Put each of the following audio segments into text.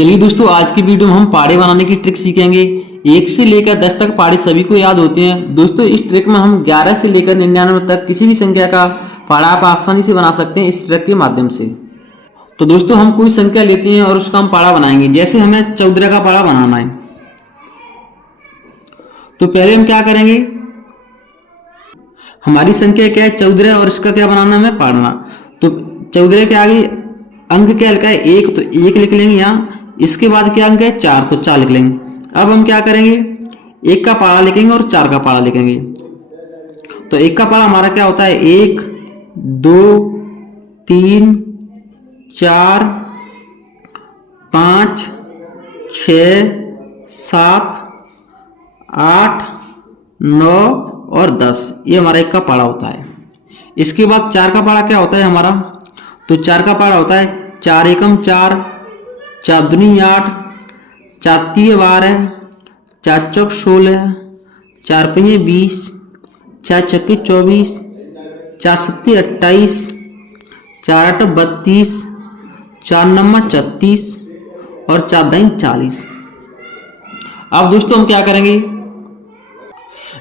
चलिए दोस्तों, आज की वीडियो में हम पाड़े बनाने की ट्रिक सीखेंगे। 1 से लेकर 10 तक पाड़े सभी को याद होते हैं। दोस्तों, इस ट्रिक में हम 11 से लेकर 99 तक किसी भी संख्या का पाड़ा आप आसानी से बना सकते हैं इस ट्रिक के माध्यम से। तो दोस्तों, हम कोई संख्या लेते हैं और उसका हम पाड़ा बनाएंगे। जैसे हमें 14 का पाड़ा बनाना है, तो पहले हम क्या करेंगे, हमारी संख्या क्या है 14 और इसका क्या बनाना है, हमें पाड़ना। तो 14 के आगे अंक क्या लिखा है 1, तो 1 लिख लेंगे यहाँ। इसके बाद क्या अंक है 4, तो 4 लिख लेंगे। अब हम क्या करेंगे, 1 का पाड़ा लिखेंगे और 4 का पाड़ा लिखेंगे। तो 1 का पाड़ा हमारा क्या होता है 1 2 3 4 5 6 7 8 9 और 10, ये हमारा 1 का पाड़ा होता है। इसके बाद 4 का पाड़ा क्या होता है हमारा, तो 4 का पाड़ा होता है 4 एकम 4, 4 दूनी 8, 4 तीय 12, 4 चौक 16, 4 पंजे 20, 4 छक्के 24, 4 सत्ते 28, 4 आठ 32, 4 नम्मा 36 और 4 दाई 40। अब दोस्तों हम क्या करेंगे,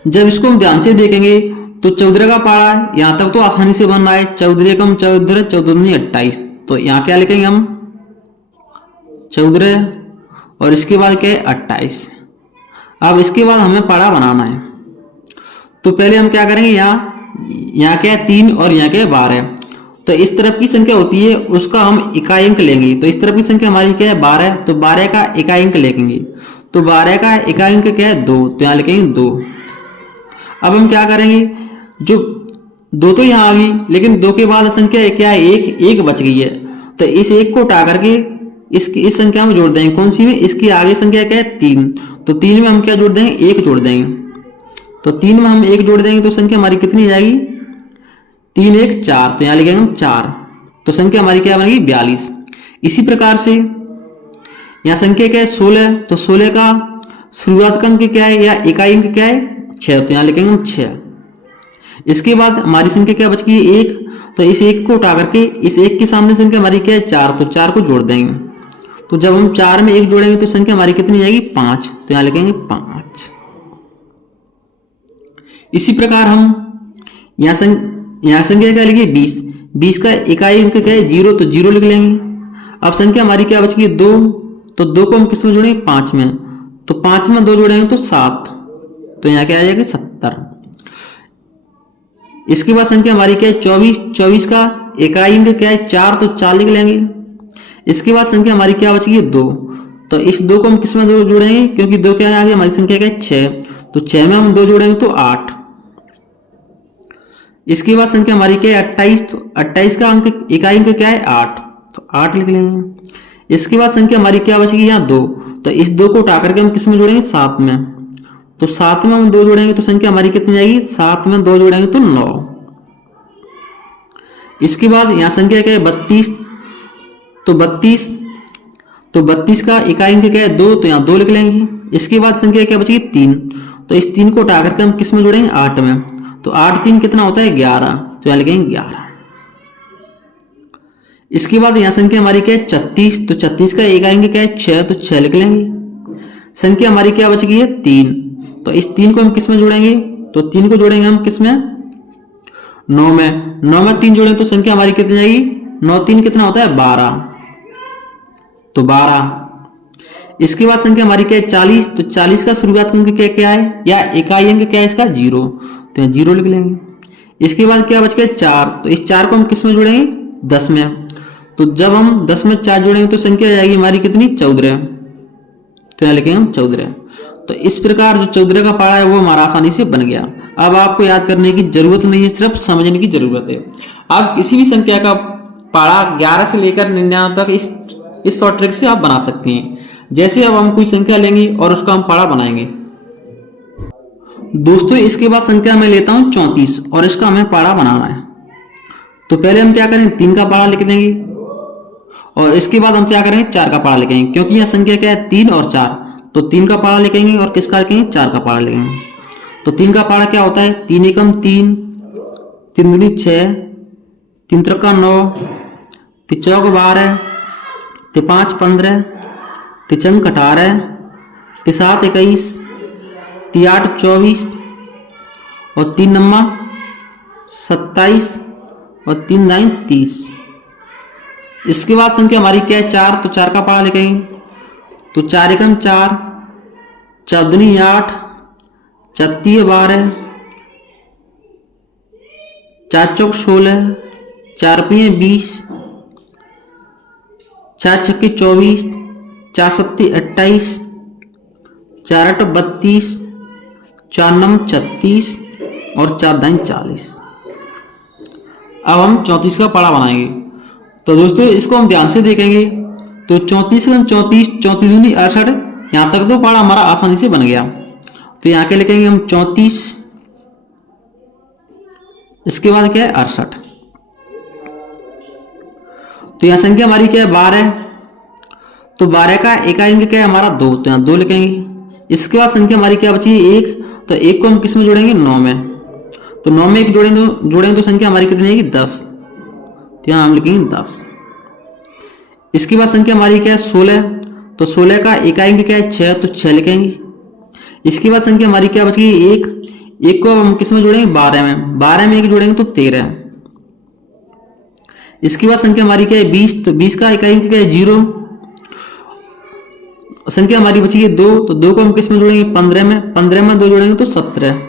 जब इसको हम ध्यान से देखेंगे तो 14 का पाड़ा है, यहाँ तक तो आसानी से बन रहा है। 14 कम 14, 14 28, तो यहाँ क्या लिखेंगे हम 14 और इसके बाद क्या है 28। अब इसके बाद हमें पाड़ा बनाना है, तो पहले हम क्या करेंगे, यहाँ क्या है 3 और यहाँ क्या है 12। तो इस तरफ की संख्या होती है उसका हम इकाई अंक लेंगे। तो इस तरफ की संख्या हमारी क्या है 12, तो 12 का इकाई अंक लेंगे। तो 12 का इकाई अंक क्या है 2, तो यहाँ लिखेंगे 2। अब हम क्या करेंगे, जो 2 तो यहाँ आ गई, लेकिन 2 के बाद संख्या क्या है 1 बच गई है। तो इस 1 को उठा करके इस संख्या में जोड़ देंगे। कौन सी में, इसकी आगे संख्या क्या है 3, तो 3 में हम क्या जोड़ देंगे 1 जोड़ देंगे। तो 3 में हम 1 जोड़ देंगे तो संख्या हमारी कितनी आ जाएगी 3 1 4, तो यहाँ लिखेंगे हम 4, तो संख्या हमारी क्या बनेगी 42। इसी प्रकार से यहाँ संख्या क्या है 16, तो 16 का शुरुआत का अंक क्या है या इकाई अंक क्या है 6, तो यहाँ लिखेंगे हम 6। इसके बाद हमारी संख्या क्या बच गई है 1, तो इस 1 को उठा करके इस 1 के सामने संख्या हमारी क्या है 4, तो 4 को जोड़ देंगे। तो जब हम 4 में 1 जोड़ेंगे तो संख्या हमारी कितनी आएगी 5, तो यहाँ लिखेंगे 5। इसी प्रकार हम यहाँ संख्या क्या लिखी 20, 20 का इकाई अंक क्या है 0, तो 0 लिख लेंगे। अब संख्या हमारी क्या बच गई 2, तो 2 को हम किस में जोड़ेंगे 5 में, तो 5 में 2 जोड़ेंगे तो 7, तो यहाँ क्या आ जाएगा 70। इसके बाद संख्या हमारी क्या है 24, 24 का इकाई अंक क्या है 4, तो 4 लिख लेंगे। इसके बाद संख्या हमारी क्या बच गई 2, तो इस 2 को हम किस में जोड़ेंगे, क्योंकि 2 क्या आ गया हमारी संख्या क्या है 6, तो 6 में हम 2 जोड़ेंगे तो 8। इसके बाद संख्या हमारी क्या है 28, तो 28 का अंक इकाई अंक क्या है 8, तो 8 लिख लेंगे। इसके बाद संख्या हमारी क्या बचेगी यहाँ 2, तो इस 2 को उठा करके हम किस में जोड़ेंगे 7 में, तो 7 में हम 2 जोड़ेंगे तो संख्या हमारी कितनी आएगी 7 में 2 जोड़ेंगे तो 9। इसके बाद यहाँ संख्या क्या है 32, तो 32 का इकाई अंक क्या है 2, तो यहाँ 2 लिख लेंगे। इसके बाद संख्या क्या बचेगी 3, तो इस 3 को उठा करके हम किस में जोड़ेंगे 8 में, तो 8 3 कितना होता है 11, तो यहाँ लिखेंगे 11। इसके बाद यहाँ संख्या हमारी क्या है 36, तो 36 का इकाई अंक क्या है 6, तो 6 लिख लेंगे। संख्या हमारी क्या बच गई है 3, तो इस 3 को हम किस में जोड़ेंगे, तो 3 को जोड़ेंगे हम किस में 9 में, 9 में 3 जोड़ेंगे तो संख्या हमारी कितनी आएगी 9 3 कितना होता है 12, तो 12। इसके बाद संख्या हमारी क्या है 40, तो 40 का शुरुआत अंक क्या है या इकाई अंक क्या है इसका 0, तो यहाँ 0 लिख लेंगे। इसके बाद क्या बच गया 4, तो इस 4 को हम किस में जोड़ेंगे 10 में, तो जब हम 10 में 4 जोड़ेंगे तो संख्या आएगी हमारी कितनी 14, तो यहाँ लिखेंगे हम 14। तो इस प्रकार जो 14 का पाड़ा है वो हमारा आसानी से बन गया। अब आपको याद करने की जरूरत नहीं है, सिर्फ समझने की जरूरत है। आप किसी भी संख्या का पाड़ा 11 से लेकर 99 तक इस शॉर्ट ट्रिक से आप बना सकते हैं। जैसे अब हम कोई संख्या लेंगे और उसका हम पाड़ा बनाएंगे। दोस्तों, इसके बाद संख्या मैं लेता हूं 34 और इसका हमें पाड़ा बनाना है। तो पहले हम क्या करेंगे 3 का पाड़ा लिख देंगे और इसके बाद हम क्या करेंगे 4 का पाड़ा लिखेंगे, क्योंकि यह संख्या क्या है 3 और 4, तो 3 का पाड़ा लिखेंगे और किसका लिखेंगे 4 का पाड़ा लिखेंगे। तो 3 का पाड़ा क्या होता है 3 एकम 3, 3 दूनी 6, 3 त्रिका 9, 3 चौक 12, 5 15, तिचंक 18, तिसात 21, तियाट 24 और 3 नम्मा 27 और 3 दाइन 30। इसके बाद संख्या हमारी क्या है 4, तो 4 का पढ़ा लिखेंगे। तो 4 एकम 4, 4 दूनी 8, 4 तिये 12, 4 चौक 16, 4 पिये 20, 4 छक्के 24, 4 सत्ती 28, 4 आठ 32, 4 नम 36 और 4 दाइन 40। अब हम 34 का पढ़ा बनाएंगे। तो दोस्तों इसको हम ध्यान से देखेंगे। तो 34 34, 34 दूनी 68, यहाँ तक तो पढ़ा हमारा आसानी से बन गया। तो यहाँ के लिखेंगे हम 34, इसके बाद क्या है 68। तो यहाँ संख्या हमारी क्या है 12, तो 12 का इकाई अंक क्या है हमारा 2, तो यहाँ 2 लिखेंगे। इसके बाद संख्या हमारी क्या बची है 1, तो 1 को हम किस में जोड़ेंगे 9 में। तो 9 में 1 जोड़ेंगे तो संख्या हमारी कितनी आएगी 10, तो यहाँ हम लिखेंगे 10। इसके बाद संख्या हमारी क्या है 16, तो 16 का इकाई अंक क्या है 6, तो 6 लिखेंगे। इसके बाद संख्या हमारी क्या बची 1, 1 को हम किस में जोड़ेंगे 12 में, 12 में 1 जोड़ेंगे तो 13। इसके बाद संख्या हमारी क्या है 20, तो 20 का इकाई अंक क्या है 0। संख्या हमारी बची है 2, तो 2 को हम किस में जोड़ेंगे 15 में, 15 में 2 जोड़ेंगे तो 17।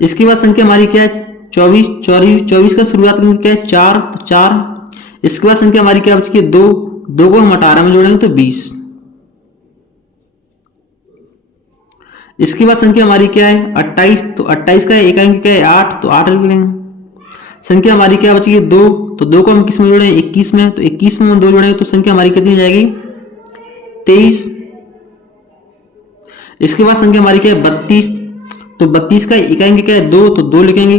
इसके बाद संख्या हमारी क्या है 24, 24 का शुरुआत अंक क्या है 4, तो 4। इसके बाद संख्या हमारी क्या बची है 2, 2 को हम 18 में जोड़ेंगे तो 20। इसके बाद संख्या हमारी क्या है 28, तो 28 का इकाई अंक क्या है 8, तो 8 लिख लेंगे। संख्या हमारी क्या बची है 2, तो 2 को हम किस में जोड़ेंगे 21 में, तो 21 में हम 2 जोड़ेंगे तो संख्या हमारी कितनी जाएगी 23। इसके बाद संख्या हमारी क्या है 32, तो 32 का इकाई अंक क्या है 2, तो 2 लिखेंगे।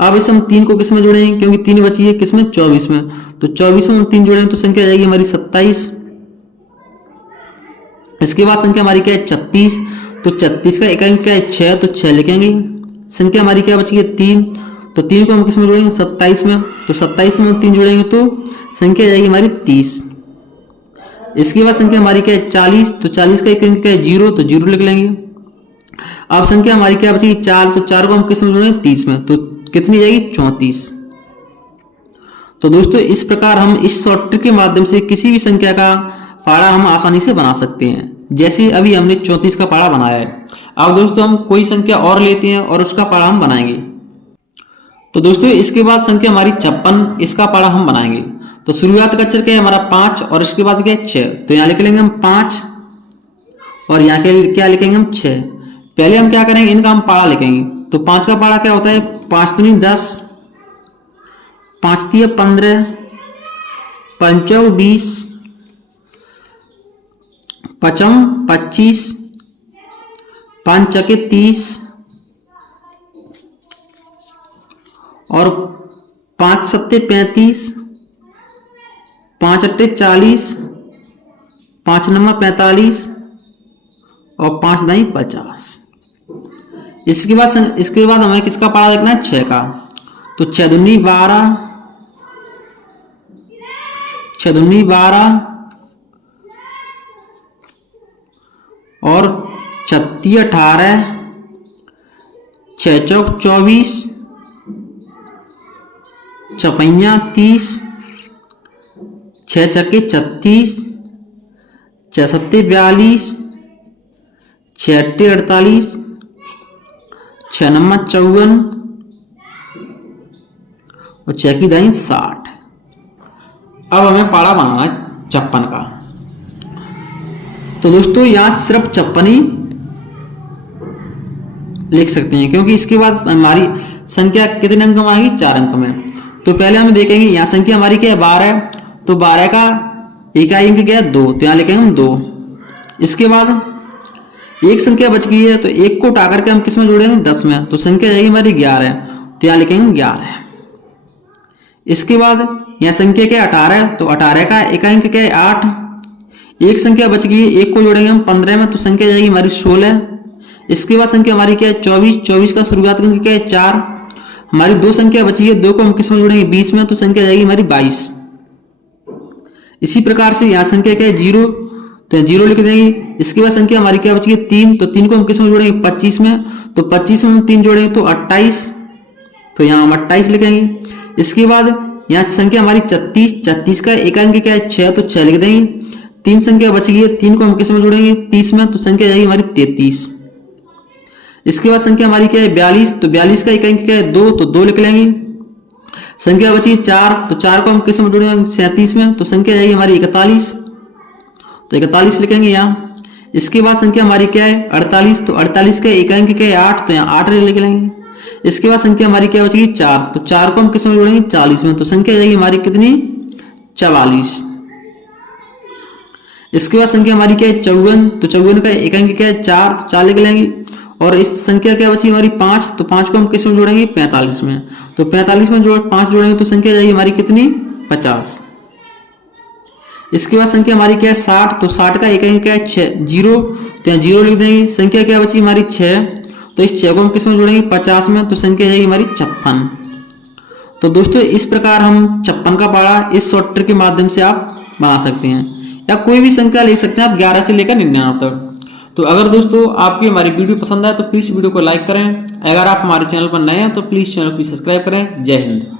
अब इसे हम 3 को किस में जोड़ेंगे, क्योंकि 3 बची है किस में 24 में, तो 24 में हम 3 जोड़ेंगे तो संख्या जाएगी हमारी 27। इसके बाद संख्या हमारी क्या है 36, तो 36 का इकाई अंक क्या है 6, तो 6 लिखेंगे। संख्या हमारी क्या बची है 3, तो 3 को हम किस में जोड़ेंगे 27 में, तो 27 में हम 3 जोड़ेंगे तो संख्या जाएगी हमारी 30। इसके बाद संख्या हमारी क्या है 40, तो 40 का इकाई अंक क्या है 0, तो 0 लिख लेंगे। अब संख्या हमारी क्या बची 4, तो 4 को हम किस में जोड़ेंगे 30 में, तो कितनी जाएगी 34। तो दोस्तों इस प्रकार हम इस शॉर्ट ट्रिक के माध्यम से किसी भी संख्या का पहाड़ा हम आसानी से बना सकते हैं, जैसे अभी हमने 34 का पहाड़ा बनाया है। अब दोस्तों हम कोई संख्या और लेते हैं और उसका पहाड़ा हम बनाएंगे। तो दोस्तों इसके बाद संख्या हमारी 56, इसका पहाड़ा हम बनाएंगे। तो शुरुआत का अक्षर क्या है हमारा 5 और इसके बाद क्या है 6, तो यहाँ लिख लेंगे हम 5 और यहाँ के क्या लिखेंगे हम 6। पहले हम क्या करेंगे इनका हम पहाड़ा लिखेंगे। तो 5 का पहाड़ा क्या होता है 5 दूनी 10, 5 तिये 15, 5 चौक 20, 5 25, 5 चके 30 और 5 सत्ते 35, 5 अट्टे 40, 5 नम्मा 45 और 5 दाई 50। इसके बाद हमें किसका पहाड़ा लिखना है 6 का। तो 6 दूनी 12, 6 दूनी 12 और 36 18, 6 चौक 24, 56 30, 6 चक्के 36, 6 सत्ते 42, 6 अट्टे 48, 6 नम्मा 54 और 6 की दाई 60। अब हमें पहाड़ा बनाना है 56 का। तो दोस्तों यहाँ सिर्फ 56 ही लिख सकते हैं, क्योंकि इसके बाद हमारी संख्या कितने अंक में आएगी 4 अंक में। तो पहले हम देखेंगे यहाँ संख्या हमारी क्या है 12, तो 12 का इकाई अंक क्या है 2, तो यहाँ लिखेंगे हम 2। इसके बाद एक संख्या बच गई है, तो 1 को उठा करके हम किस में जोड़ेंगे 10 में, तो संख्या जाएगी हमारी 11, तो यहाँ लिखेंगे 11। इसके बाद यहाँ संख्या क्या है 18, तो 18 का इकाई अंक क्या है 8। एक संख्या बच गई है, 1 को जोड़ेंगे हम 15 में, तो संख्या जाएगी हमारी 16। इसके बाद संख्या हमारी क्या है 24, 24 का शुरुआत अंक क्या है 4। हमारी 2 संख्या बची है, 2 को हम किस में जोड़ेंगे 20 में, तो संख्या जाएगी हमारी 22। इसी प्रकार से यहाँ संख्या क्या है 0, तो यहाँ 0 लिख देंगे। इसके बाद संख्या हमारी क्या बची है 3, तो 3 को हम किस में जोड़ेंगे 25 में, तो 25 में हम 3 जोड़ेंगे तो 28, तो यहाँ हम 28 लिखेंगे। इसके बाद यहाँ संख्या हमारी 36, 36 का एक अंक क्या है 6, तो 6 लिख देंगे। 3 संख्या बच गई है, 3 को हम किस में जोड़ेंगे 30 में, तो संख्या जाएगी हमारी 33। इसके बाद संख्या हमारी क्या है 42, तो 42 का एक अंक क्या है 2, तो 2 लिख लेंगे। संख्या बची 4, तो 4 को हम किस में जोड़ेंगे 37 में, तो संख्या जाएगी हमारी 41, तो 41 लिखेंगे यहाँ। इसके बाद संख्या हमारी क्या है 48, तो 48 का एक अंक क्या है 8, तो यहाँ 8 लिख लेंगे। इसके बाद संख्या हमारी क्या बचेगी 4, तो 4 को हम किस में जोड़ेंगे 40 में, तो संख्या जाएगी हमारी कितनी 44। इसके बाद संख्या हमारी क्या है 54, तो 54 का एक अंक क्या है 4, तो 4 लिख लेंगे। और इस संख्या क्या बची हमारी 5, तो 5 को हम किस में जोड़ेंगे 45 में, तो 45 में 5 जोड़ेंगे तो संख्या जाएगी हमारी कितनी 50। इसके बाद संख्या हमारी क्या है 60, तो 60 का एक अंक क्या है 0, तो यहाँ 0 लिख देंगे। संख्या क्या बची हमारी 6, तो इस 6 को हम किस में जोड़ेंगे 50 में, तो संख्या जाएगी हमारी 56। तो दोस्तों इस प्रकार हम 56 का पहाड़ा इस शॉर्ट ट्रिक के माध्यम से आप बना सकते हैं, या कोई भी संख्या ले सकते हैं आप 11 से लेकर 99 तक। तो अगर दोस्तों आपकी हमारी वीडियो पसंद आए तो प्लीज़ वीडियो को लाइक करें। अगर आप हमारे चैनल पर नए हैं तो प्लीज़ चैनल को सब्सक्राइब करें। जय हिंद।